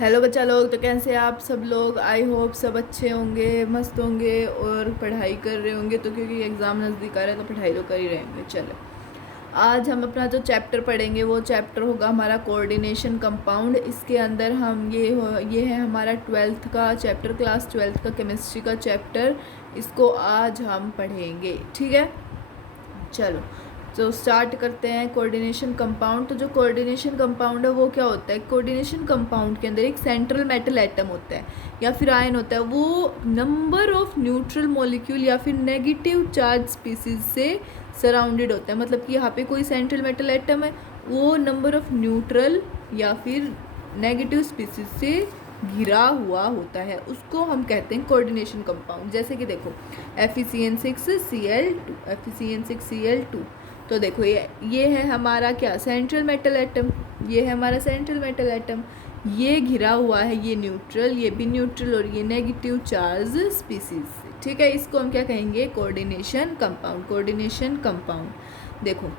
Hello बच्चा लोग, तो कैसे आप सब लोग। आई होप सब अच्छे होंगे, मस्त होंगे और पढ़ाई कर रहे होंगे। तो क्योंकि एग्ज़ाम नज़दीक आ रहा है तो पढ़ाई तो कर ही रहे होंगे। चलो, आज हम अपना जो चैप्टर पढ़ेंगे वो चैप्टर होगा हमारा कोऑर्डिनेशन कंपाउंड। इसके अंदर हम ये है हमारा 12th का चैप्टर, क्लास 12th का केमिस्ट्री का चैप्टर। इसको आज हम पढ़ेंगे, ठीक है। चलो, तो स्टार्ट करते हैं कोऑर्डिनेशन कंपाउंड। तो जो कोऑर्डिनेशन कंपाउंड है वो क्या होता है? कोऑर्डिनेशन कंपाउंड के अंदर एक सेंट्रल मेटल एटम होता है या फिर आयन होता है। वो नंबर ऑफ न्यूट्रल मॉलिक्यूल या फिर नेगेटिव चार्ज स्पीसीज से सराउंडेड होता है। मतलब कि यहाँ पे कोई सेंट्रल मेटल एटम है, वो नंबर ऑफ न्यूट्रल या फिर नेगेटिव स्पीसीज से घिरा हुआ होता है, उसको हम कहते हैं कोऑर्डिनेशन कंपाउंड। जैसे कि देखो FeCN6Cl2, FeCN6Cl2। तो देखो ये है हमारा क्या, सेंट्रल मेटल एटम। ये है हमारा सेंट्रल मेटल एटम, ये घिरा हुआ है, ये न्यूट्रल, ये भी न्यूट्रल और ये नेगेटिव चार्ज स्पीसीज से, ठीक है। इसको हम क्या कहेंगे? Coordination compound, coordination compound. देखो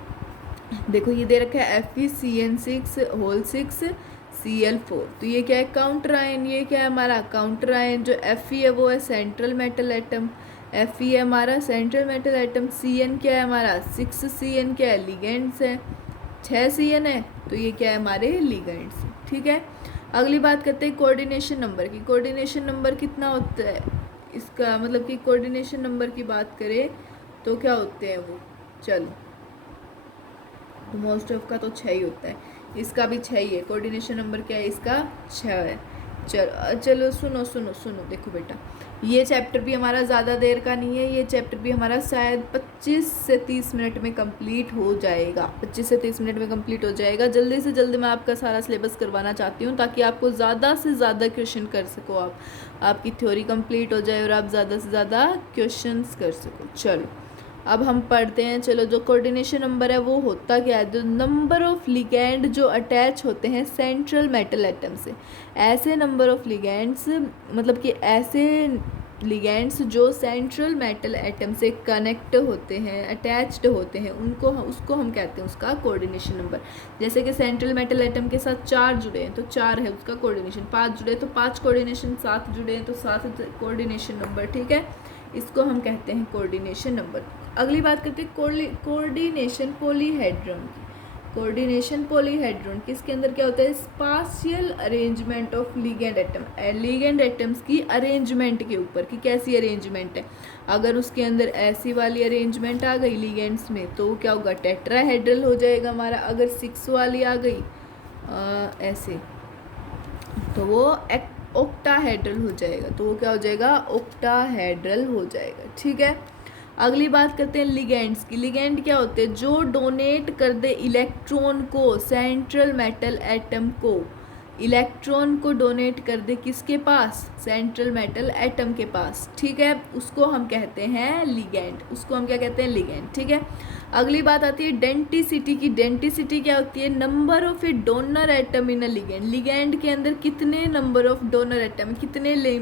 देखो ये दे रखा है FeCN6 Cl4। तो ये क्या है? Counter ion. ये क्या है हमारा? Counter ion. जो Fe है वो है सेंट्रल मेटल एटम, Fe है हमारा सेंट्रल मेटल एटम। Cn क्या है हमारा? 6Cn क्या है? लिगेंड्स है। 6Cn है तो ये क्या है? हमारे लिगेंड्स, ठीक है। अगली बात करते हैं कोऑर्डिनेशन नंबर की। कोऑर्डिनेशन नंबर कितना होता है इसका? मतलब कि कोऑर्डिनेशन नंबर की बात करें तो क्या होते हैं वो? चलो, तो मोस्ट ऑफ का तो 6 ही होता है, इसका भी 6 ही है। कोऑर्डिनेशन नंबर क्या है इसका? 6 है। चलो सुनो सुनो सुनो, देखो बेटा, ये चैप्टर भी हमारा ज़्यादा देर का नहीं है। ये चैप्टर भी हमारा शायद 25 से 30 मिनट में कंप्लीट हो जाएगा। 25 से 30 मिनट में कंप्लीट हो जाएगा। जल्दी से जल्दी मैं आपका सारा सिलेबस करवाना चाहती हूँ ताकि आपको ज़्यादा से ज़्यादा क्वेश्चन कर सको, आपकी थ्योरी कंप्लीट हो जाए और आप ज़्यादा से ज़्यादा क्वेश्चंस कर सको। चलो, अब हम पढ़ते हैं। चलो, जो कोऑर्डिनेशन नंबर है वो होता क्या है? जो नंबर ऑफ लिगैंड जो अटैच होते हैं सेंट्रल मेटल एटम से, ऐसे नंबर ऑफ लिगैंड्स, मतलब कि ऐसे लिगैंड्स जो सेंट्रल मेटल एटम से कनेक्ट होते हैं, अटैच्ड होते हैं, उसको हम कहते हैं उसका कोऑर्डिनेशन नंबर। जैसे कि सेंट्रल मेटल एटम के साथ 4 जुड़े हैं तो 4 है उसका कोऑर्डिनेशन, 5 जुड़े तो 5 कोऑर्डिनेशन, 7 जुड़े हैं तो 7 कोऑर्डिनेशन नंबर, ठीक है। इसको हम कहते हैं कोऑर्डिनेशन नंबर। अगली बात करते हैं कोऑर्डिनेशन पॉलीहेड्रॉन की। कोऑर्डिनेशन पॉलीहेड्रॉन किसके अंदर क्या होता है? Spatial arrangement of ligand atom, ligand atoms की अरेंजमेंट के ऊपर कि कैसी अरेंजमेंट है। अगर उसके अंदर ऐसी वाली अरेंजमेंट आ गई लिगेंड्स में तो क्या होगा? टेट्राहेड्रल हो जाएगा हमारा। अगर 6 वाली आ गई ऐसे तो वो ऑक्टाहेड्रल हो जाएगा। तो वो क्या हो जाएगा? ऑक्टाहेड्रल हो जाएगा, ठीक है। अगली बात करते हैं लिगेंड्स की। लिगेंड क्या होते हैं? जो डोनेट कर दे इलेक्ट्रॉन को, सेंट्रल मेटल एटम को, इलेक्ट्रॉन को डोनेट कर दे किसके पास? सेंट्रल मेटल एटम के पास, ठीक है। उसको हम कहते हैं लिगेंड, उसको हम क्या कहते हैं? लिगेंड, ठीक है। अगली बात आती है डेंटिसिटी की। डेंटिसिटी क्या होती है? Number of A donor atom in a ligand. Ligand के अंदर कितने नंबर ऑफ डोनर एटम, कितने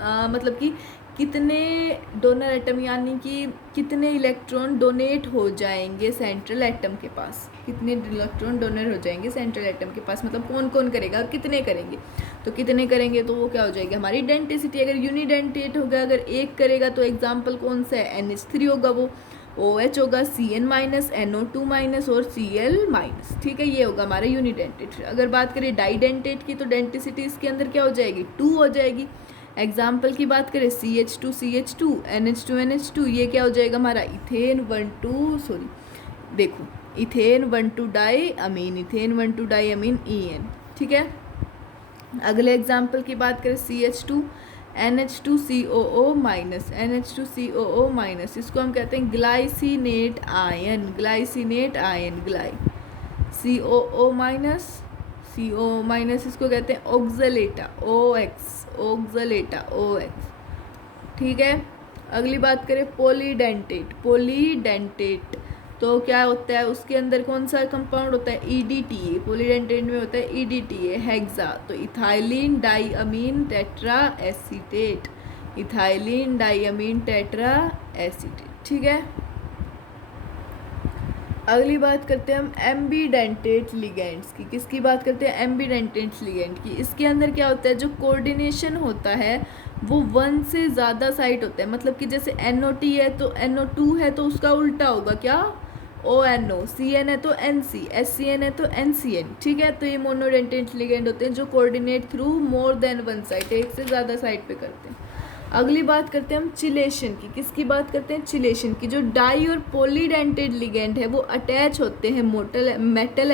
मतलब कि कितने डोनर एटम, यानी कि कितने इलेक्ट्रॉन डोनेट हो जाएंगे सेंट्रल एटम के पास, कितने इलेक्ट्रॉन डोनेट हो जाएंगे सेंट्रल एटम के पास। मतलब कौन कौन करेगा और कितने करेंगे। तो कितने करेंगे तो वो क्या हो जाएगी? हमारी डेंटिसिटी। अगर यूनिडेंटेट होगा, अगर एक करेगा तो एग्जाम्पल कौन सा है? NH3 होगा, वो OH होगा, CN-, NO2- और Cl-, ठीक है। ये होगा हमारा यूनिडेंटेट। अगर बात करें डाइडेंटेट की तो डेंटिसिटी इसके अंदर क्या हो जाएगी? 2 हो जाएगी। एग्जाम्पल की बात करें CH2CH2, NH2NH2, ये क्या हो जाएगा हमारा? इथेन 1,2 देखो इथेन 1,2 डाई अमीन, इथेन 1,2 डाई अमीन EN, ठीक है। अगले एग्जाम्पल की बात करें CH2 NH2COO-, NH2COO-, इसको हम कहते हैं glycinate ion, glycinate ion, COO-, CO-, इसको कहते हैं ऑक्सलेटा OX, ऑक्सलेटा OX, ठीक है। अगली बात करें पॉलीडेंटेट। पॉलीडेंटेट तो क्या होता है? उसके अंदर कौन सा कंपाउंड होता है? EDTA। पॉलीडेंटेट में होता है EDTA, हेक्सा। तो ethylene diamine tetra acetate, ethylene diamine tetra acetate, ठीक है। अगली बात करते हैं हम एम्बीडेंटेट लिगेंड्स की। किसकी बात करते हैं? एम्बीडेंटेट लिगेंड की। इसके अंदर क्या होता है, जो कोऑर्डिनेशन होता है वो वन से ज़्यादा साइट होता है। मतलब कि जैसे NOT है तो NO2 है तो उसका उल्टा होगा क्या? ONO। CN है तो NC, SCN है तो NCN। ठीक है, तो ये मोनोडेंटेट लिगेंड होते हैं जो coordinate through more than one site, एक से ज़्यादा साइट पे करते हैं। अगली बात करते हैं हम चिलेशन की। किसकी बात करते हैं? चिलेशन की। जो डाई और पॉलीडेंटेड लिगेंड है वो अटैच होते हैं मेटल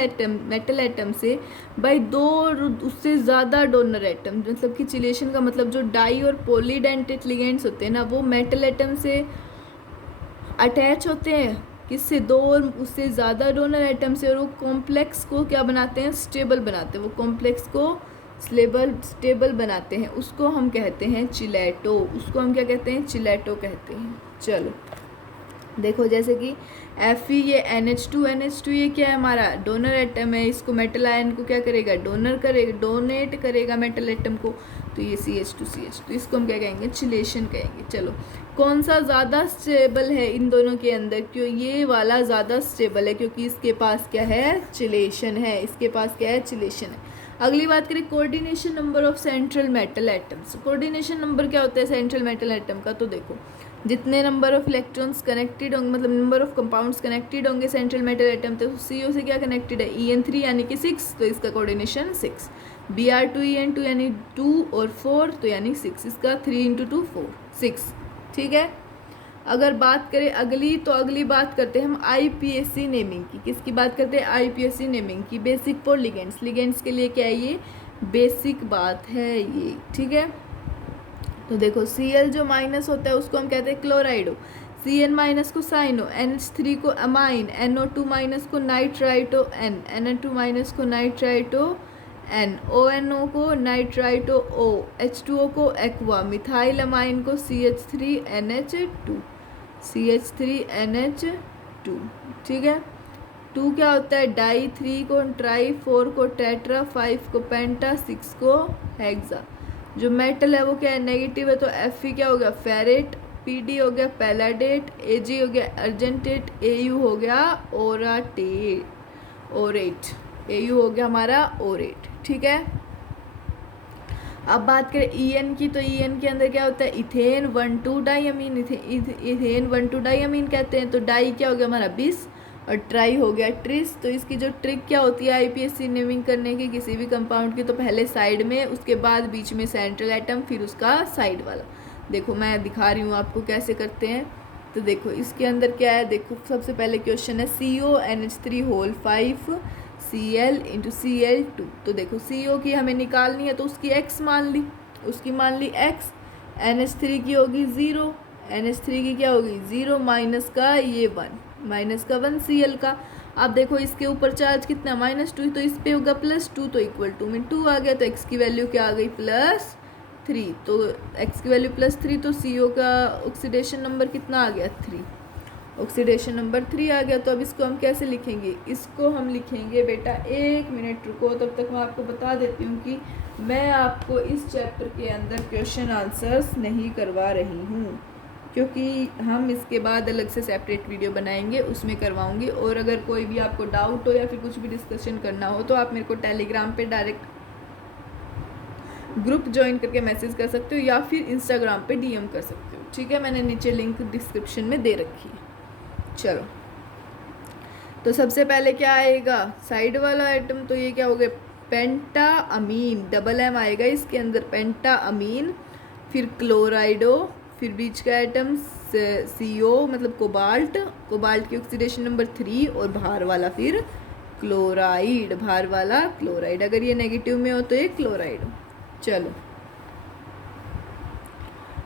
एटम से बाय दो और उससे ज़्यादा डोनर एटम। मतलब कि चिलेशन का मतलब जो डाई और पॉलीडेंटेड लिगेंड्स होते हैं ना, वो मेटल एटम से अटैच होते हैं, किससे? दो और उससे ज़्यादा डोनर एटम से, और वो कॉम्प्लेक्स को क्या बनाते हैं? स्टेबल बनाते हैं। वो कॉम्प्लेक्स को स्टेबल बनाते हैं, उसको हम कहते हैं चिलेटो। उसको हम क्या कहते हैं? चिलेटो कहते हैं। चलो देखो, जैसे कि Fe, ये NH2 ये क्या है? हमारा डोनर एटम है। इसको मेटल आयन को क्या करेगा? डोनेट करेगा मेटल एटम को। तो ये CH2 इसको हम क्या कहेंगे? चिलेशन कहेंगे। चलो, कौन सा ज़्यादा स्टेबल है इन दोनों के अंदर? क्यों ये वाला ज़्यादा स्टेबल है, क्योंकि इसके पास क्या है? चिलेशन है। इसके पास क्या है? चिलेशन है। अगली बात करें coordination number of central metal atoms. Coordination number क्या होता है सेंट्रल मेटल एटम का? तो देखो, जितने नंबर ऑफ इलेक्ट्रॉन्स कनेक्टेड होंगे, मतलब नंबर ऑफ कंपाउंड्स कनेक्टेड होंगे सेंट्रल मेटल एटम, तो CO से क्या कनेक्टेड है? EN3 यानी कि 6, तो इसका कोऑर्डिनेशन 6। Br2EN2 यानी 2 और 4 तो यानी 6, इसका 3 × 2 4 6। ठीक है, अगर बात करें अगली, तो अगली बात करते हैं हम IPSC नेमिंग की। किसकी बात करते हैं? IPSC नेमिंग की। Basic for ligands. लिगेंड्स के लिए क्या है? ये बेसिक बात है ये। ठीक है, तो देखो Cl जो माइनस होता है उसको हम कहते हैं क्लोराइडो, Cn माइनस को साइनो, NH3 को अमाइन, NO2 माइनस को नाइट्राइटो N, Na2 माइनस को नाइट्राइटो N, ONO को नाइट्राइटो O, H2O को एक्वा, मिथाइल अमाइन को CH3NH2, CH3NH2। ठीक है, 2 क्या होता है? डाई, 3 को ट्राई, 4 को टेट्रा, 5 को पेंटा, 6 को हेक्सा। जो मेटल है वो क्या है? नेगेटिव है, तो Fe क्या हो गया? फेरेट, Pd हो गया पैलाडेट, Ag हो गया अर्जेंटेट, Au हो गया ओरेट, Au हो गया हमारा ओरेट। ठीक है, अब बात करें En की, तो En के अंदर क्या होता है? इथेन 1,2 डाइअमीन, इथेन 1,2 डाइअमीन कहते हैं। तो डाई क्या हो गया हमारा? बिस, और ट्राई हो गया ट्रिस। तो इसकी जो ट्रिक क्या होती है IPSC नेमिंग करने की किसी भी कंपाउंड की, तो पहले साइड में, उसके बाद बीच में सेंट्रल एटम, फिर उसका साइड वाला। देखो मैं दिखा रही हूँ आपको कैसे करते हैं। तो देखो इसके अंदर क्या है, देखो सबसे पहले क्वेश्चन है CONH3 होल 5 Cl × Cl2। तो देखो CO की हमें निकालनी है, तो उसकी x मान ली, x, NH3 की होगी 0, NH3 की क्या होगी? 0, माइनस का ये 1, -1 Cl का। अब देखो इसके ऊपर चार्ज कितना? -2, तो इस पे होगा +2, तो इक्वल टू में 2 आ गया, तो x की वैल्यू क्या आ गई? +3। तो x की वैल्यू +3, तो CO का ऑक्सीडेशन नंबर कितना आ गया? 3, ऑक्सीडेशन नंबर 3 आ गया। तो अब इसको हम कैसे लिखेंगे? इसको हम लिखेंगे, बेटा 1 मिनट रुको, तब तक मैं आपको बता देती हूँ कि मैं आपको इस चैप्टर के अंदर क्वेश्चन आंसर्स नहीं करवा रही हूँ, क्योंकि हम इसके बाद अलग से सेपरेट वीडियो बनाएंगे, उसमें करवाऊंगी। और अगर कोई भी आपको डाउट हो या फिर कुछ भी डिस्कशन करना हो, तो आप मेरे को टेलीग्राम पे डायरेक्ट ग्रुप ज्वाइन करके मैसेज कर सकते हो, या फिर इंस्टाग्राम पे DM कर सकते हो। ठीक है, मैंने नीचे लिंक डिस्क्रिप्शन में दे रखी है। चलो, तो सबसे पहले क्या आएगा? साइड वाला आइटम, तो ये क्या हो गया? पेंटा अमीन, डबल M आएगा इसके अंदर, पेंटा अमीन, फिर क्लोराइडो, फिर बीच का आइटम CO मतलब कोबाल्ट की ऑक्सीडेशन नंबर 3, और बाहर वाला फिर क्लोराइड, अगर ये नेगेटिव में हो तो ये क्लोराइड। चलो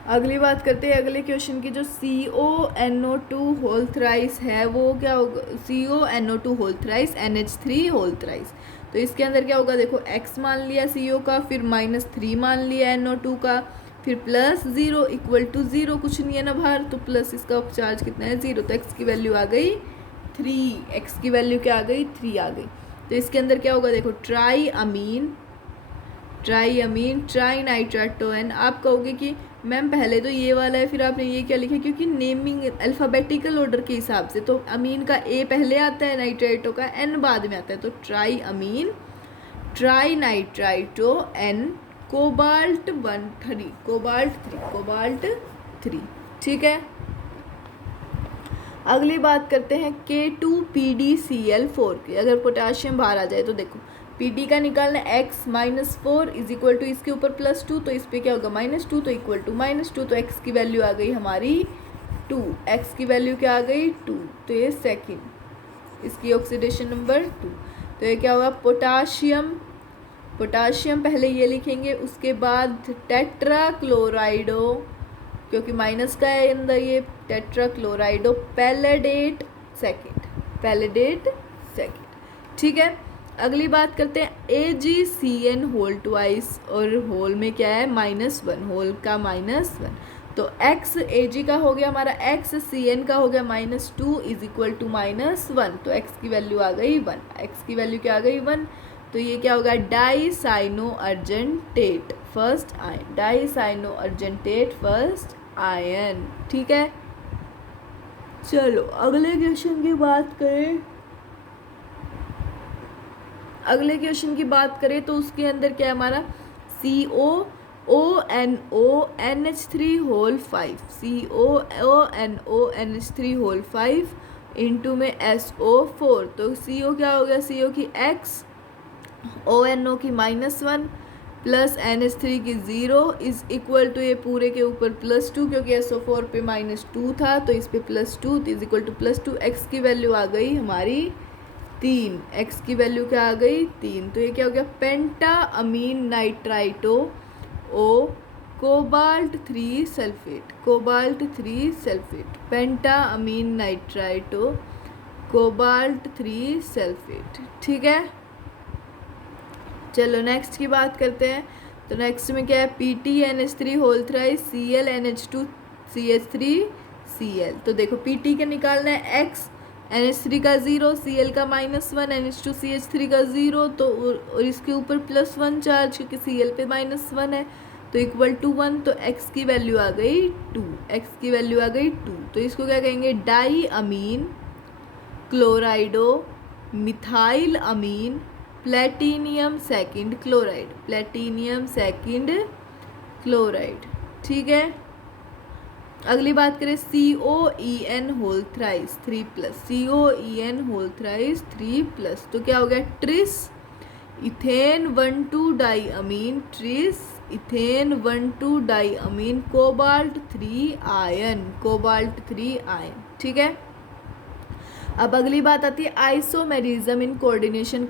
अगली बात करते हैं अगले क्वेश्चन की। जो CONO2 होल थ्राइस है वो क्या होगा? CONO2 whole thrice NH3 whole thrice. तो इसके अंदर क्या होगा? देखो x मान लिया CO का, फिर -3 मान लिया NO2 का, फिर +0 इक्वल टू 0, कुछ नहीं है ना बाहर, तो प्लस इसका चार्ज कितना है? 0। तो x की वैल्यू आ गई 3, x की वैल्यू क्या आ गई? 3 आ गई। तो इसके अंदर क्या होगा? देखो ट्राई अमीन, ट्राई नाइट्राटोन। आप कहोगे कि मैम पहले तो ये वाला है, फिर आपने ये क्या लिखा, क्योंकि नेमिंग अल्फ़ाबेटिकल ऑर्डर के हिसाब से, तो अमीन का ए पहले आता है, नाइट्राइटो का एन बाद में आता है, तो tri amine, tri nitrito N, cobalt 1 3, cobalt 3। ठीक है, अगली बात करते हैं K2PdCl4 की। अगर पोटाशियम बाहर आ जाए तो देखो Pd का निकालना है, x-4 इज इक्वल टू इसके ऊपर +2, तो इस पर क्या होगा -2, तो इक्वल टू -2, तो x की वैल्यू आ गई हमारी 2, x की वैल्यू क्या आ गई 2, तो ये सेकेंड, इसकी ऑक्सीडेशन नंबर 2, तो ये क्या होगा पोटाशियम, पोटाशियम पहले ये लिखेंगे, उसके बाद टेट्राक्लोराइडो, क्योंकि माइनस का है अंदर, ये टेट्राक्लोराइडो पैलेडेट सेकेंड। ठीक है, अगली बात करते हैं AgCN होल ट्वाइस, और होल में क्या है -1, होल का -1, तो x Ag का हो गया हमारा x, Cn का हो गया -2 इज इक्वल टू -1, तो x की वैल्यू आ गई 1, x की वैल्यू क्या आ गई 1, तो ये क्या होगा dicyano argentate first ion, dicyano argentate first ion. ठीक है, चलो अगले क्वेश्चन की बात करें, तो उसके अंदर क्या है हमारा COONONH3 whole 5, COONONH3 whole 5 into में SO4, तो CO क्या हो गया, CO की x, ONO की -1 प्लस NH3 की 0 इज इक्वल टू ये पूरे के ऊपर +2, क्योंकि SO4 पे -2 था, तो इस पे +2 इज इक्वल टू +2, x की वैल्यू आ गई हमारी 3, x की वैल्यू क्या आ गई 3, तो ये क्या हो गया पेंटा अमीन नाइट्राइटो ओ कोबाल्ट 3 सल्फेट, पेंटा अमीन नाइट्राइटो कोबाल्ट 3 सल्फेट। ठीक है, चलो नेक्स्ट की बात करते हैं, तो नेक्स्ट में क्या है PtNH3 whole thrice ClNH2 CH3Cl, तो देखो Pt का निकालना है x, NH3 का 0, Cl का -1, NH2 CH3 का 0, तो और इसके ऊपर +1 चार्ज, क्योंकि Cl पे -1 है, तो इक्वल टू 1, तो x की वैल्यू आ गई 2, तो इसको क्या कहेंगे di amine chlorido methyl amine platinum second chloride. ठीक है, अगली बात करें COEN whole thrice 3+, COEN whole thrice 3+, तो क्या हो गया tris ethane 1,2 di amine cobalt 3 ion. ठीक है, अब अगली बात आती है आइसोमेरिज्म इन कोऑर्डिनेशन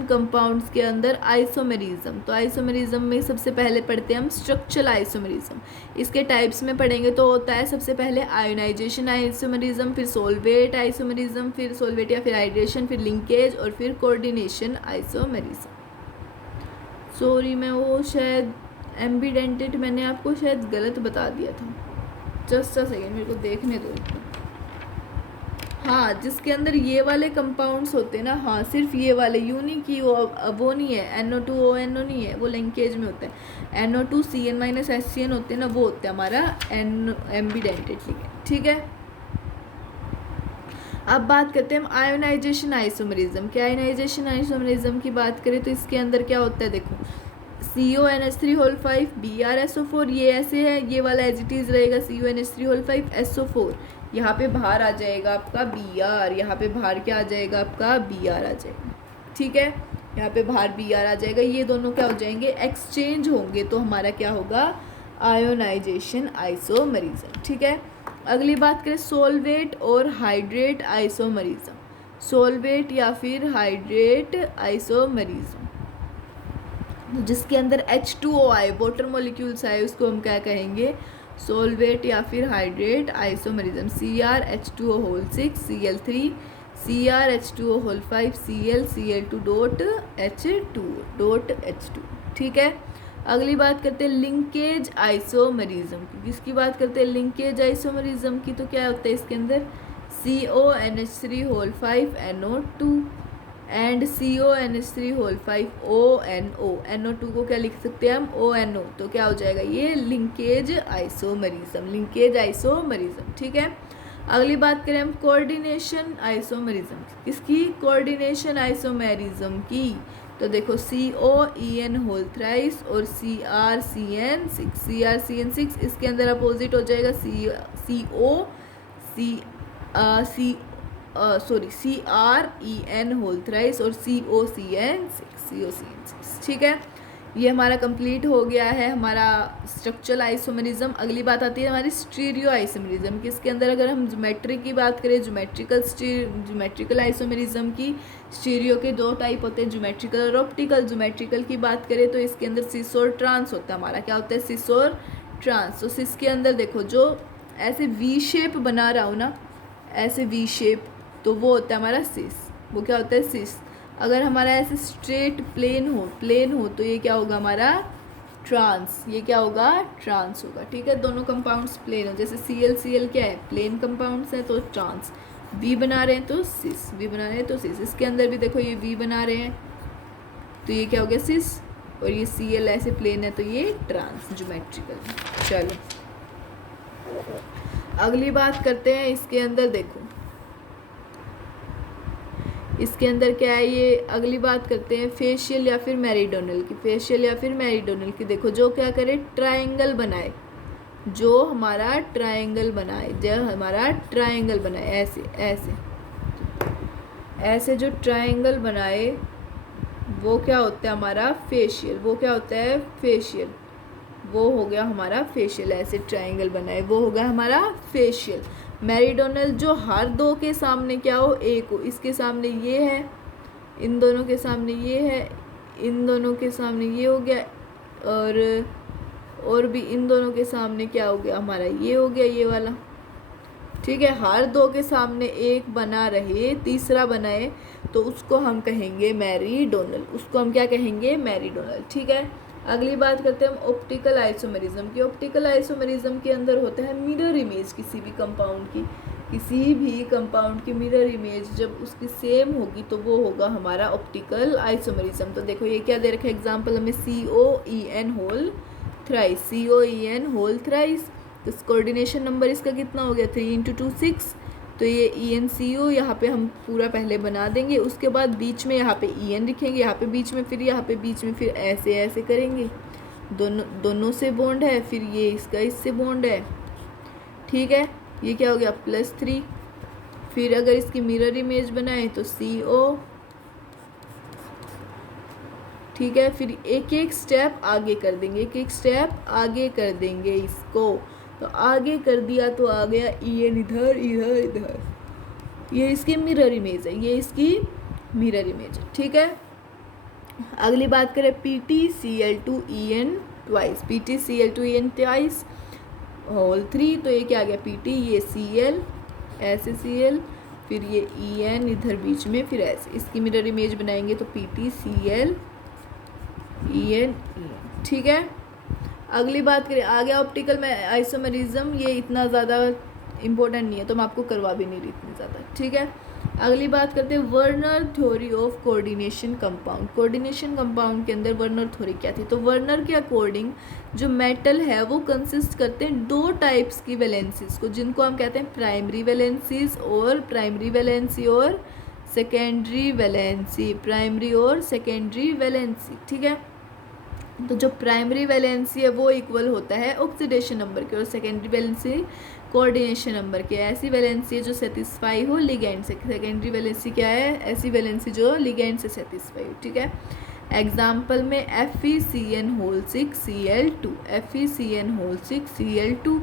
कंपाउंड्स के अंदर आइसोमेरिज्म, तो आइसोमेरिज्म में सबसे पहले पढ़ते हैं हम स्ट्रक्चरल आइसोमेरिज्म। इसके टाइप्स में पढ़ेंगे तो होता है सबसे पहले आयोनाइजेशन आइसोमेरिज्म, फिर सोलवेट आइसोमेरिज्म, फिर सोलवेट या फिर हाइड्रेशन, फिर लिंकेज, और फिर कोऑर्डिनेशन आइसोमेरिज्म। सॉरी, मैं वो शायद एम्बिडेंटेड मैंने आपको शायद गलत बता दिया था, जस्ट अ सेकेंड मेरे को देखने दो। हाँ, जिसके अंदर ये वाले कंपाउंड्स होते हैं ना, हाँ सिर्फ ये वाले, यूनी की वो नहीं है, NO2ONO नहीं है, वो लिंकेज में होता है, NO2CN- HCN होते हैं ना, वो होते हैं हमारा एम्बिडेंटेड। ठीक है, अब बात करते हैं हम आयोनाइजेशन आइसोमेरिज्म की। आयोनाइजेशन आइसोमेरिज्म की बात करें तो इसके अंदर क्या होता है, देखो CONH3 होल 5 BrSO4, ये ऐसे है, ये वाला एज इट इज़ रहेगा CONH3 होल 5 SO4, यहाँ पे बाहर आ जाएगा आपका Br, यहाँ पे बाहर क्या आ जाएगा आपका Br आ जाएगा। ठीक है, यहाँ पे बाहर Br आ जाएगा, ये दोनों क्या हो जाएंगे एक्सचेंज होंगे, तो हमारा क्या होगा आयोनाइजेशन आइसोमेरिज्म। ठीक है, अगली बात करें सोलवेट और हाइड्रेट आइसोमेरिज्म, सोलवेट या फिर हाइड्रेट आइसोमेरिज्म, जिसके अंदर H2O आए, वाटर मॉलिक्यूल्स आए, उसको हम क्या कहेंगे सोलवेट या फिर hydrate isomerism. CrH2O whole 6 Cl3, CrH2O whole 5 ClCl2.H2. ठीक है, अगली बात करते हैं लिंकेज आइसोमेरिज्म की। किसकी बात करते हैं लिंकेज आइसोमेरिज्म की, तो क्या होता है इसके अंदर CONH3 whole 5 NO2 and CONH3 whole 5 ONO, NO2 को क्या लिख सकते हैं हम, ONO, तो क्या हो जाएगा ये लिंकेज आइसोमरिज्म, लिंकेज आइसोमरिज्म। ठीक है, अगली बात करें हम कोऑर्डिनेशन आइसोमरिज्म, इसकी कोऑर्डिनेशन आइसोमेरिज्म की, तो देखो COEN होल थ्राइस और CrCN6, इसके अंदर अपोजिट हो जाएगा CREN होल थ्राइस और COCN6। ठीक है, ये हमारा कंप्लीट हो गया है हमारा स्ट्रक्चरल आइसोमरिज्म। अगली बात आती है हमारी स्टीरियो आइसोमरिज्म की। इसके अंदर अगर हम ज्योमेट्री की बात करें, ज्योमेट्रिकल आइसोमरिज्म की, स्टीरियो के दो टाइप होते हैं, ज्योमेट्रिकल और ऑप्टिकल। ज्योमेट्रिकल की बात करें तो इसके अंदर सिस और ट्रांस होता है हमारा, क्या होता है, सिस और ट्रांस। तो सिस के अंदर देखो जो ऐसे वी शेप बना रहा हो ना, ऐसे वी शेप, तो वो होता है हमारा सिस, वो क्या होता है, सिस। अगर हमारा ऐसे स्ट्रेट प्लेन हो तो ये क्या होगा हमारा ट्रांस, ये क्या होगा, ट्रांस होगा। ठीक है, दोनों कंपाउंड्स प्लेन हो, जैसे Cl क्या है, प्लेन कंपाउंड्स हैं तो ट्रांस, V बना रहे हैं तो सिस, V बना रहे हैं तो सिस। इसके अंदर भी देखो ये V बना रहे हैं तो ये क्या हो गया सिस, और ये Cl ऐसे प्लेन है तो ये ट्रांस, ज्योमेट्रिकल। चलो अगली बात करते हैं, इसके अंदर देखो इसके अंदर क्या है, ये अगली बात करते हैं फेशियल या फिर मेरिडोनल की। फेशियल या फिर मेरिडोनल की, देखो जो क्या करे, ट्रायंगल बनाए, जो हमारा ट्रायंगल बनाए, ऐसे ऐसे ऐसे जो ट्रायंगल बनाए वो क्या होता है हमारा फेशियल, वो क्या होता है फेशियल, वो हो गया हमारा फेशियल। ऐसे ट्रायंगल बनाए वो हो गया हमारा फेशियल। मेरिडोनल जो हर दो के सामने क्या हो, एक हो, इसके सामने ये है, इन दोनों के सामने ये है, इन दोनों के सामने ये हो गया, और भी इन दोनों के सामने क्या हो गया हमारा, ये हो गया, ये वाला। ठीक है, हर दो के सामने एक बना रहे, तीसरा बनाए तो उसको हम कहेंगे मेरिडोनल, उसको हम क्या कहेंगे, मेरिडोनल। ठीक है, अगली बात करते हैं हम ऑप्टिकल आइसोमेरिज्म की। ऑप्टिकल आइसोमेरिज्म के अंदर होता है मिरर इमेज, किसी भी कंपाउंड की मिरर इमेज जब उसकी सेम होगी तो वो होगा हमारा ऑप्टिकल आइसोमेरिज्म। तो देखो ये क्या दे रखा है एग्जांपल हमें, COEN होल थ्राइस, तो कोऑर्डिनेशन नंबर इसका कितना हो गया, 3 × 2 6, तो ये ENCO यहाँ पे हम पूरा पहले बना देंगे, उसके बाद बीच में यहाँ पे EN लिखेंगे, यहाँ पे बीच में, फिर यहाँ पे बीच में, फिर ऐसे ऐसे करेंगे, दोनों से बॉन्ड है, फिर ये इसका इससे बॉन्ड है। ठीक है, ये क्या हो गया +3, फिर अगर इसकी मिरर इमेज बनाए तो CO। ठीक है, फिर एक एक स्टेप आगे कर देंगे, इसको तो आगे कर दिया तो आ गया EN इधर, ये इसकी मिरर इमेज है, ठीक है। अगली बात करें PtCl2En ट्वाइस होल 3, तो ये क्या आ गया PT, ये Cl, ऐसे Cl, फिर ये En इधर बीच में, फिर ऐसे इसकी मिरर इमेज बनाएंगे तो PtCl En। ठीक है, अगली बात करें, आ गया ऑप्टिकल में आइसोमेरिज्म, ये इतना ज़्यादा इम्पोर्टेंट नहीं है तो मैं आपको करवा भी नहीं रही इतनी ज़्यादा। ठीक है, अगली बात करते हैं Werner theory of coordination compound. Coordination compound के अंदर वर्नर थ्योरी क्या थी, तो वर्नर के अकॉर्डिंग जो मेटल है वो कंसिस्ट करते हैं दो टाइप्स की वैलेंसीज को, जिनको हम कहते हैं प्राइमरी वैलेंसीज और सेकेंडरी वैलेंसी। ठीक है, तो जो प्राइमरी वैलेंसी है वो इक्वल होता है ऑक्सीडेशन नंबर के, और सेकेंडरी वैलेंसी कोऑर्डिनेशन नंबर के। ऐसी वैलेंसी है जो सेटिस्फाई हो लिगेंड से। सेकेंडरी वैलेंसी क्या है, ऐसी वैलेंसी जो लिगेंड से सेटिस्फाई हो। ठीक है, एग्जाम्पल में FeCN होल 6 Cl2,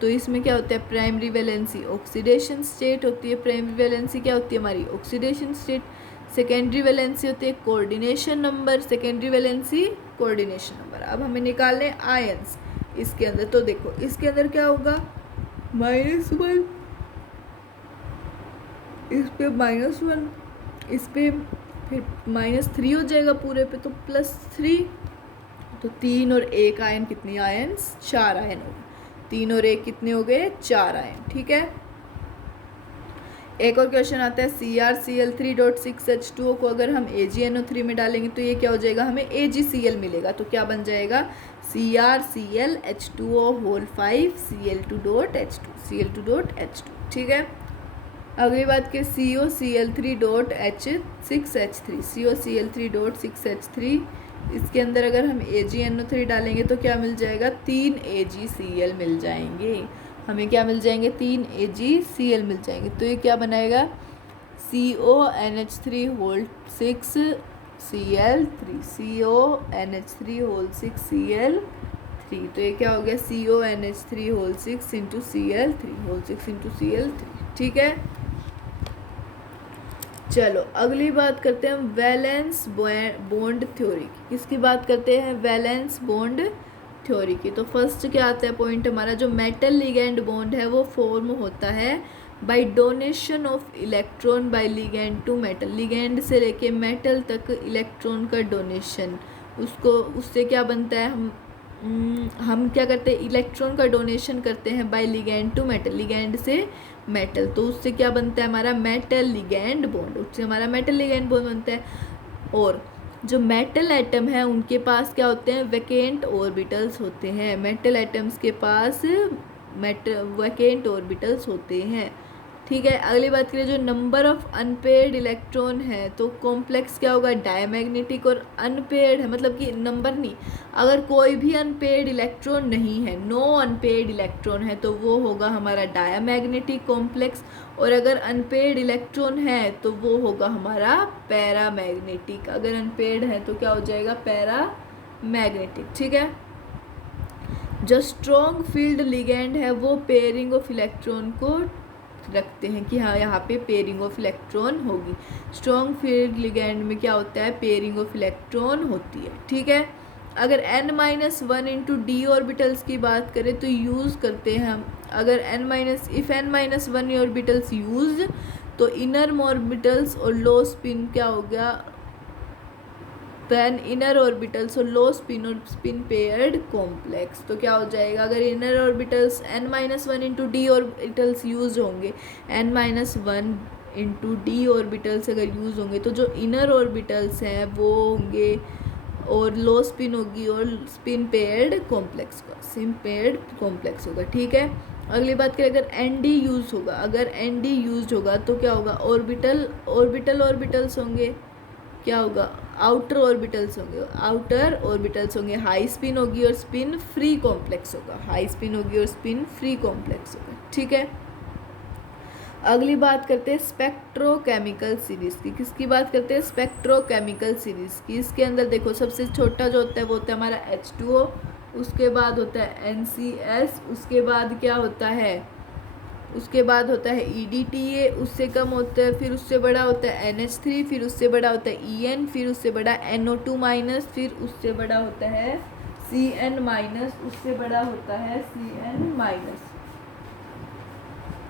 तो इसमें क्या होता है प्राइमरी वैलेंसी ऑक्सीडेशन स्टेट होती है, प्राइमरी वैलेंसी क्या होती है हमारी ऑक्सीडेशन स्टेट। सेकेंडरी वैलेंसी होती है कोऑर्डिनेशन नंबर, अब हमें निकालने आयंस इसके अंदर, तो देखो इसके अंदर क्या होगा -1, इस पे -1, इस पे फिर -3 हो जाएगा पूरे पे, तो +3, तो 3 और 1 आयन, कितनी आयंस, 4 आयन हो गए, 3 और 1 कितने हो गए, 4 आयन। ठीक है, एक और क्वेश्चन आता है CrCl3.6H2O को अगर हम AgNO3 में डालेंगे तो ये क्या हो जाएगा, हमें AgCl मिलेगा। तो क्या बन जाएगा, CrClH2O होल 5 Cl2.H2 ठीक है। अगली बात के COCl3.6H3 इसके अंदर अगर हम AgNO3 डालेंगे तो क्या मिल जाएगा, 3 AgCl मिल जाएंगे। हमें क्या मिल जाएंगे, 3 AgCl मिल जाएंगे। तो ये क्या बनाएगा, CONH3 whole 6 Cl3 CONH3 whole 6 Cl3। तो ये क्या हो गया, CONH3 whole 6 into Cl3 whole 6 into Cl3, ठीक है। चलो अगली बात करते हैं हम वैलेंस बॉन्ड थ्योरी की। किसकी बात करते हैं, वैलेंस बॉन्ड थ्योरी की। तो फर्स्ट क्या आता है पॉइंट हमारा, जो मेटल लिगेंड बॉन्ड है वो फॉर्म होता है by donation of electron by ligand to metal. Ligand से लेके मेटल तक इलेक्ट्रॉन का डोनेशन, उससे क्या बनता है, हम क्या करते हैं, इलेक्ट्रॉन का डोनेशन करते हैं by ligand to metal, ligand से मेटल। तो उससे क्या बनता है हमारा मेटल लिगेंड बॉन्ड, उससे हमारा मेटल लिगेंड बॉन्ड बनता है। और जो मेटल एटम है उनके पास क्या होते हैं, वैकेंट ऑर्बिटल्स होते हैं। मेटल एटम्स के पास वैकेंट ऑर्बिटल्स होते हैं, ठीक है। अगली बात करें, जो नंबर ऑफ अनपेयर्ड इलेक्ट्रॉन है तो कॉम्प्लेक्स क्या होगा, डायमैग्नेटिक। और अनपेयर्ड है मतलब कि नंबर नहीं, अगर कोई भी अनपेयर्ड इलेक्ट्रॉन नहीं है, नो अनपेयर्ड इलेक्ट्रॉन है, तो वो होगा हमारा डायमैग्नेटिक कॉम्प्लेक्स। और अगर अनपेयर्ड इलेक्ट्रॉन है तो वो होगा हमारा पैरामैग्नेटिक। अगर अनपेयर्ड है तो क्या हो जाएगा, पैरामैग्नेटिक, ठीक है। जो स्ट्रॉन्ग फील्ड लिगेंड है वो पेयरिंग ऑफ इलेक्ट्रॉन को रखते हैं कि हाँ यहाँ पे पेयरिंग ऑफ इलेक्ट्रॉन होगी। स्ट्रॉन्ग फील्ड लिगेंड में क्या होता है, पेयरिंग ऑफ इलेक्ट्रॉन होती है, ठीक है। अगर n-1 इंटू डी ऑर्बिटल्स की बात करें तो यूज़ करते हैं हम, अगर इफ n-1 ऑर्बिटल्स यूज तो इनर ऑर्बिटल्स और लो स्पिन क्या हो गया, पेन इनर ऑर्बिटल्स और लो स्पिन और स्पिन पेयर्ड कॉम्प्लेक्स। तो क्या हो जाएगा, अगर inner orbitals n-1 into D orbitals use होंगे, n-1 इंटू डी ऑर्बिटल्स अगर यूज होंगे तो जो इनर ऑर्बिटल्स हैं वो होंगे और लो स्पिन होगी और स्पिन पेयर्ड कॉम्प्लेक्स का स्पिन पेयर्ड कॉम्प्लेक्स होगा, ठीक है। अगली बात करें, अगर एन डी यूज होगा, अगर एन डी यूज होगा तो क्या होगा, ऑर्बिटल्स होंगे, क्या होगा, आउटर ऑर्बिटल्स होंगे, हाई स्पिन होगी और स्पिन फ्री कॉम्प्लेक्स होगा, हाई स्पिन होगी और स्पिन फ्री कॉम्प्लेक्स होगा, ठीक है। अगली बात करते हैं स्पेक्ट्रोकेमिकल सीरीज की। किसकी बात करते हैं, स्पेक्ट्रोकेमिकल सीरीज की। इसके अंदर देखो सबसे छोटा जो होता है वो होता है हमारा H2O, उसके बाद होता है NCS, उसके बाद क्या होता है, उसके बाद होता है EDTA, उससे कम होता है, फिर उससे बड़ा होता है NH3, फिर उससे बड़ा होता है EN, फिर उससे बड़ा NO2-, फिर उससे बड़ा होता है CN-, उससे बड़ा होता है CN-,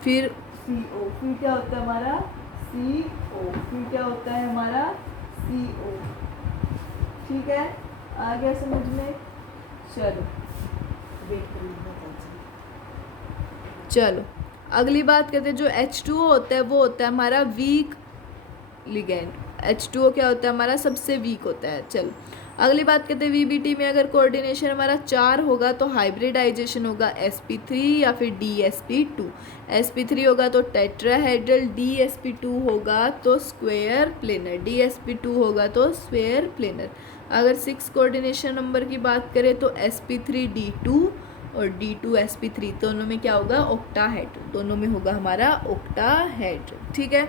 फिर CO, फिर क्या होता है हमारा CO, फिर क्या होता है हमारा CO, ठीक है। आ गया समझ में, चलो चलो अगली बात करते हैं, जो H2O होता है वो होता है हमारा वीक लिगेंड। H2O क्या होता है हमारा, सबसे वीक होता है। चलो अगली बात करते हैं, VBT में अगर कोऑर्डिनेशन हमारा 4 होगा तो हाइब्रिडाइजेशन होगा sp3 या फिर DsP2। sp3 होगा तो टेट्राहेड्रल, DsP2 होगा तो स्क्वायर प्लेनर, DsP2 होगा तो स्क्वायर प्लेनर। अगर 6 कोऑर्डिनेशन नंबर की बात करें तो sp3D2 और D2sp3, दोनों में क्या होगा, ऑक्टाहेड्रल, दोनों में होगा हमारा ऑक्टाहेड्रल, ठीक है।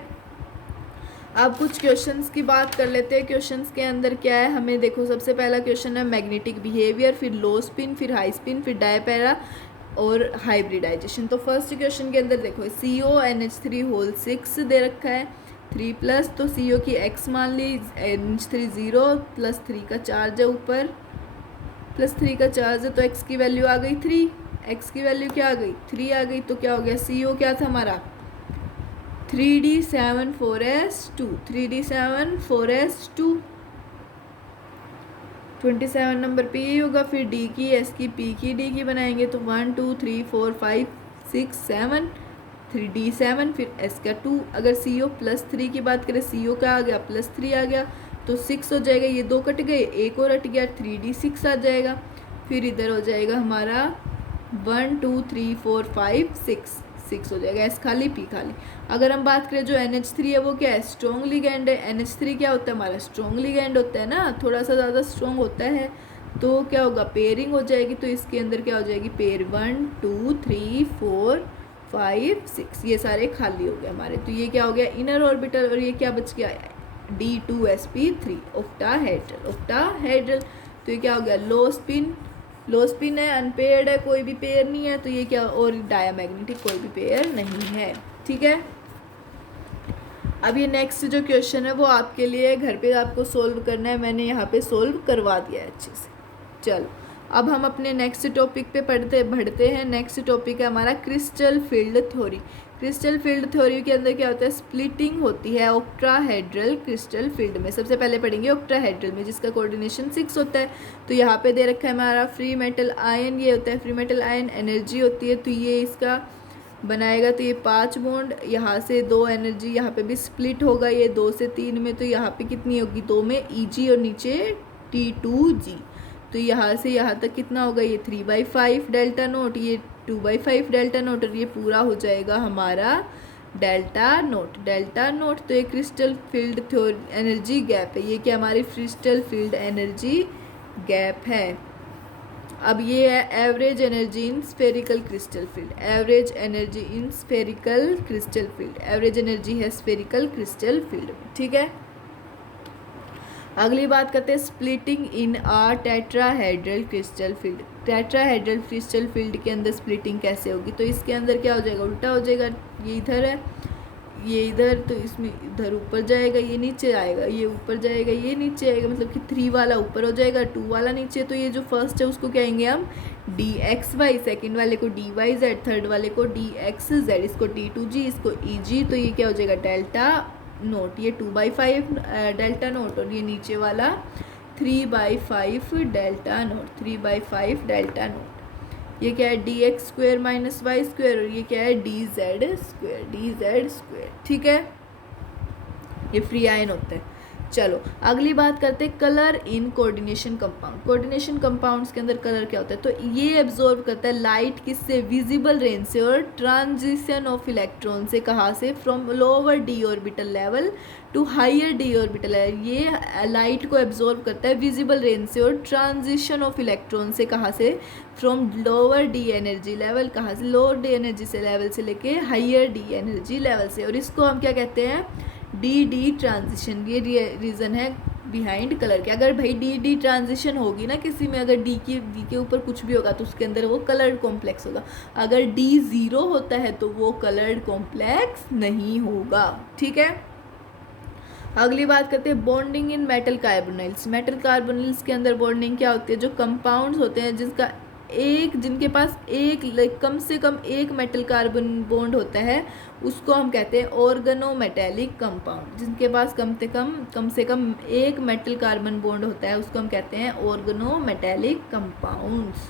अब कुछ क्वेश्चंस की बात कर लेते हैं। क्वेश्चंस के अंदर क्या है, हमें देखो सबसे पहला क्वेश्चन है मैग्नेटिक बिहेवियर, फिर लो स्पिन, फिर हाई स्पिन, फिर डायपैरा और हाइब्रिडाइजेशन। तो फर्स्ट क्वेश्चन के अंदर देखो CONH3 होल 6 दे रखा है 3+, तो CO की x मान ली, NH3 0 +3 का चार्ज है ऊपर, +3 का चार्ज है तो x की वैल्यू आ गई 3, x की वैल्यू क्या आ गई 3 आ गई। तो क्या हो गया, CO क्या था हमारा 3d7 4s2, 3d7 4s2, 27 number पे यही होगा। फिर D की, S की, P की, D की बनाएंगे तो 1 2 3 4 5 6 7, 3d7, फिर s का 2। अगर CO+3 की बात करें, CO का आ गया +3 आ गया तो 6 हो जाएगा, ये 2 कट गए, एक और हट गया, 3d6 आ जाएगा। फिर इधर हो जाएगा हमारा 1 2 3 4 5 6 हो जाएगा, S खाली P खाली। अगर हम बात करें जो NH3 है वो क्या है, स्ट्रॉन्ग लिगेंड है। NH3 क्या होता है हमारा, स्ट्रॉन्ग लिगेंड होता है ना, थोड़ा सा ज़्यादा स्ट्रॉन्ग होता है, तो क्या होगा, पेयरिंग हो जाएगी। तो इसके अंदर क्या हो जाएगी, पेयर 1 2 3 4 5 6, ये सारे खाली हो गए हमारे। तो ये क्या हो गया, इनर ऑर्बिटल, और ये क्या बच गया, D2sp3 ऑक्टाहेड्रल। तो ये क्या हो गया, लो स्पिन है, अनपेयर्ड है, कोई भी पेयर नहीं है, तो ये क्या, और डायामैग्नेटिक कोई भी पेयर नहीं है। ठीक है, अब ये नेक्स्ट जो क्वेश्चन है वो आपके लिए घर पे आपको सोल्व करना है, मैंने यहाँ पे सोल्व करवा दिया है अच्छे से। चलो अब हम अपने नेक्स्ट टॉपिक पे बढ़ते हैं। नेक्स्ट टॉपिक है हमारा crystal field theory. Crystal field theory के अंदर क्या होता है, स्प्लिटिंग होती है ऑक्टाहेड्रल क्रिस्टल फील्ड में। सबसे पहले पढ़ेंगे ऑक्टाहेड्रल में, जिसका कोऑर्डिनेशन 6 होता है। तो यहाँ पे दे रखा है हमारा फ्री मेटल आयन, ये होता है फ्री मेटल आयन, एनर्जी होती है, तो ये इसका बनाएगा, तो ये 5 बॉन्ड, यहाँ से 2 एनर्जी, यहाँ पे भी स्प्लिट होगा ये 2 से 3 में, तो यहाँ पे कितनी होगी, 2 में Eg और नीचे T2G। तो यहाँ से यहाँ तक कितना होगा, ये 3/5 डेल्टा नोट, ये 2/5 डेल्टा नोट, और ये पूरा हो जाएगा हमारा डेल्टा नोट। तो ये crystal field theory energy gap है, ये क्या हमारी क्रिस्टल फील्ड एनर्जी गैप है। अब ये है average energy in spherical crystal field, average energy in spherical crystal field, average energy है स्फेरिकल क्रिस्टल फील्ड में। ठीक है, अगली बात करते हैं splitting in a tetrahedral crystal field. Tetrahedral crystal field के अंदर स्प्लिटिंग कैसे होगी, तो इसके अंदर क्या हो जाएगा, उल्टा हो जाएगा, ये इधर है, ये इधर, तो इसमें इधर ऊपर जाएगा, ये नीचे आएगा, ये ऊपर जाएगा, ये नीचे आएगा, मतलब कि 3 वाला ऊपर हो जाएगा, 2 वाला नीचे। तो ये जो फर्स्ट है उसको कहेंगे हम DXY, सेकंड वाले को DYZ, थर्ड वाले को DXZ, इसको T2G, इसको EG। तो ये क्या हो जाएगा, डेल्टा नोट, ये 2/5 डेल्टा नोट, और ये नीचे वाला 3/5 डेल्टा नोट, 3/5 डेल्टा नोट। ये क्या है, DX² - Y², और ये क्या है, DZ²। ठीक है, ये फ्री आयन होता है। चलो अगली बात करते हैं colour in coordination compound. Coordination compounds के अंदर कलर क्या होता है, तो ये एब्जॉर्ब करता है लाइट किससे, विजिबल रेंज से, और ट्रांजिशन ऑफ इलेक्ट्रॉन से, कहाँ से, from lower d orbital level to higher d orbital level. ये लाइट को एब्जॉर्ब करता है विजिबल रेंज से, और ट्रांजिशन ऑफ इलेक्ट्रॉन से, कहाँ से, from lower d energy level, कहाँ से, लोअर d एनर्जी से लेवल से लेके हायर d एनर्जी लेवल से, और इसको हम क्या कहते हैं, डी ट्रांजिशन। ये रीज़न है बिहाइंड कलर के। अगर भाई डी ट्रांजिशन होगी ना किसी में, अगर डी के ऊपर कुछ भी होगा तो उसके अंदर वो कलर्ड कॉम्प्लेक्स होगा। अगर D 0 होता है तो वो कलर्ड कॉम्प्लेक्स नहीं होगा। ठीक है, अगली बात करते हैं bonding in metal carbonyls. Metal carbonyls के अंदर बॉन्डिंग क्या होती है, जो कंपाउंड्स होते हैं जिनके पास कम से कम एक मेटल कार्बन बॉन्ड होता है, उसको हम कहते हैं ऑर्गेनोमेटेलिक कंपाउंड। जिनके पास कम से कम एक मेटल कार्बन बॉन्ड होता है उसको हम कहते हैं ऑर्गेनोमेटेलिक कंपाउंड्स।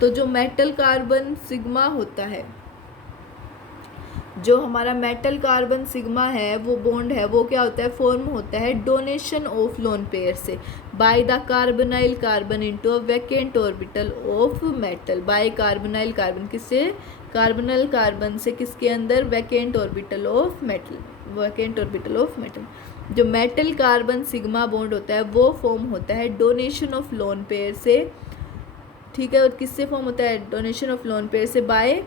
तो जो मेटल कार्बन सिग्मा होता है, जो हमारा मेटल कार्बन सिग्मा है वो बॉन्ड है, वो क्या होता है, फॉर्म होता है डोनेशन ऑफ लोन पेयर से, by the carbonyl carbon into a vacant orbital of metal. By carbonyl carbon किससे, कार्बोनाइल कार्बन से, किसके अंदर, vacant orbital of metal, vacant orbital of metal. जो मेटल कार्बन सिग्मा बॉन्ड होता है वो form होता है डोनेशन ऑफ लोन पेयर से। ठीक है, और किससे फॉर्म होता है, डोनेशन ऑफ लोन पेयर से, बाय,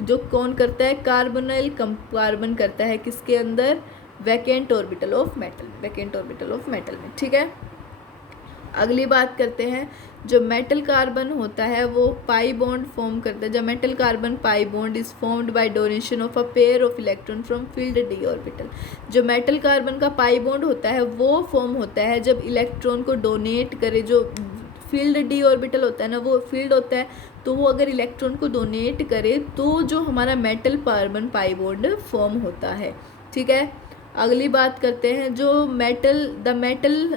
जो कौन करता है, कार्बोनाइल कार्बन करता है, किसके अंदर, vacant orbital of metal, vacant orbital of metal में। ठीक है, अगली बात करते हैं, जो मेटल कार्बन होता है वो पाई बॉन्ड फॉर्म करता है। जब metal carbon pi bond is formed by donation of a pair of electron from field D orbital. जो मेटल कार्बन का पाई बॉन्ड होता है वो फॉर्म होता है जब इलेक्ट्रॉन को डोनेट करे, जो फील्ड डी ऑर्बिटल होता है ना, वो फील्ड होता है, तो वो अगर इलेक्ट्रॉन को डोनेट करे तो जो हमारा metal carbon pi bond form होता है। ठीक है, अगली बात करते हैं, जो the metal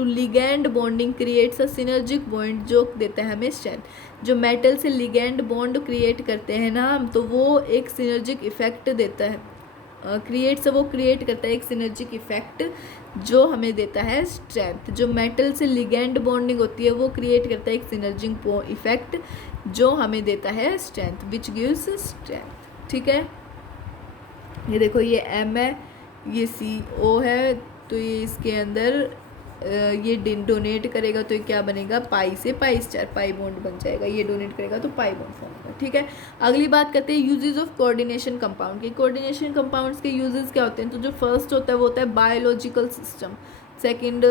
to ligand bonding creates a synergic bond, जो देता है हमें स्ट्रेंथ। जो मेटल से लिगैंड बॉन्ड क्रिएट करते हैं ना हम, तो वो एक सिनर्जिक इफेक्ट देता है, वो क्रिएट करता है एक सिनर्जिक इफेक्ट जो हमें देता है स्ट्रेंथ। जो मेटल से लिगैंड बॉन्डिंग होती है वो क्रिएट करता है एक सिनर्जिक इफेक्ट जो हमें देता है स्ट्रेंथ, विच गिव्स स्ट्रेंथ। ठीक है, ये देखो ये M है, ये CO है, तो ये इसके अंदर ये डोनेट करेगा तो ये क्या बनेगा, पाई से पाई स्टार, पाई बॉन्ड बन जाएगा। ये डोनेट करेगा तो पाई बॉन्ड फॉर्म होगा। ठीक है, अगली बात करते हैं यूजेस ऑफ कोऑर्डिनेशन कंपाउंड के। कोऑर्डिनेशन कंपाउंड्स के यूजेस क्या होते हैं, तो जो फर्स्ट होता है वो होता है बायोलॉजिकल सिस्टम, सेकेंड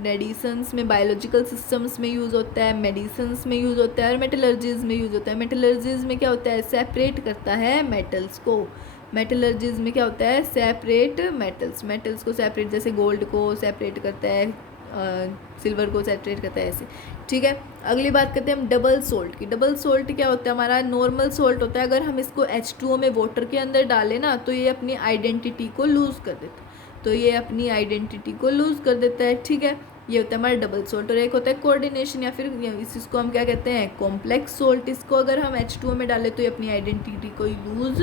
मेडिसिन्स में, बायोलॉजिकल सिस्टम्स में यूज़ होता है, मेडिसिन्स में यूज़ होता है, और मेटलर्जीज में यूज़ होता है। मेटलर्जीज में क्या होता है, सेपरेट करता है मेटल्स को। मेटलर्जीज में क्या होता है, सेपरेट मेटल्स को सेपरेट, जैसे गोल्ड को सेपरेट करता है, सिल्वर को सेपरेट करता है, ऐसे। ठीक है, अगली बात करते हैं हम डबल सोल्ट की। डबल सोल्ट क्या होता है, हमारा नॉर्मल सोल्ट होता है, अगर हम इसको H2O में वाटर के अंदर डालें ना तो ये अपनी आइडेंटिटी को लूज़ कर देता है, तो ये अपनी आइडेंटिटी को लूज़ कर देता है। ठीक है, ये होता है हमारा डबल सोल्ट। और एक होता है कोऑर्डिनेशन, या फिर इसको हम क्या कहते हैं, कॉम्प्लेक्स सोल्ट। इसको अगर हम H2O में डालें तो ये अपनी आइडेंटिटी को लूज़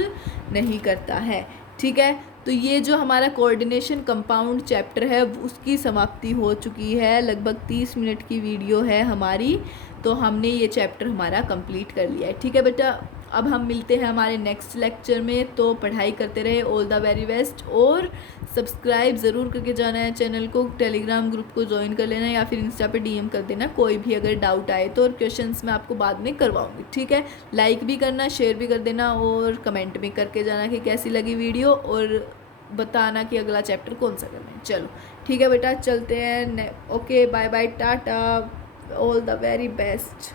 नहीं करता है। ठीक है, तो ये जो हमारा कोऑर्डिनेशन कंपाउंड चैप्टर है उसकी समाप्ति हो चुकी है। लगभग 30 मिनट की वीडियो है हमारी, तो हमने ये चैप्टर हमारा कंप्लीट कर लिया है। ठीक है बेटा, अब हम मिलते हैं हमारे नेक्स्ट लेक्चर में। तो पढ़ाई करते रहे, ऑल द वेरी बेस्ट। और सब्सक्राइब ज़रूर करके जाना है चैनल को, टेलीग्राम ग्रुप को ज्वाइन कर लेना, या फिर इंस्टा पे DM कर देना कोई भी अगर डाउट आए तो, और क्वेश्चंस मैं आपको बाद में करवाऊंगी। ठीक है, लाइक भी करना, शेयर भी कर देना, और कमेंट भी करके जाना कि कैसी लगी वीडियो, और बताना कि अगला चैप्टर कौन सा करना है। चलो ठीक है बेटा, चलते हैं। Okay, bye bye, tata, all the very best.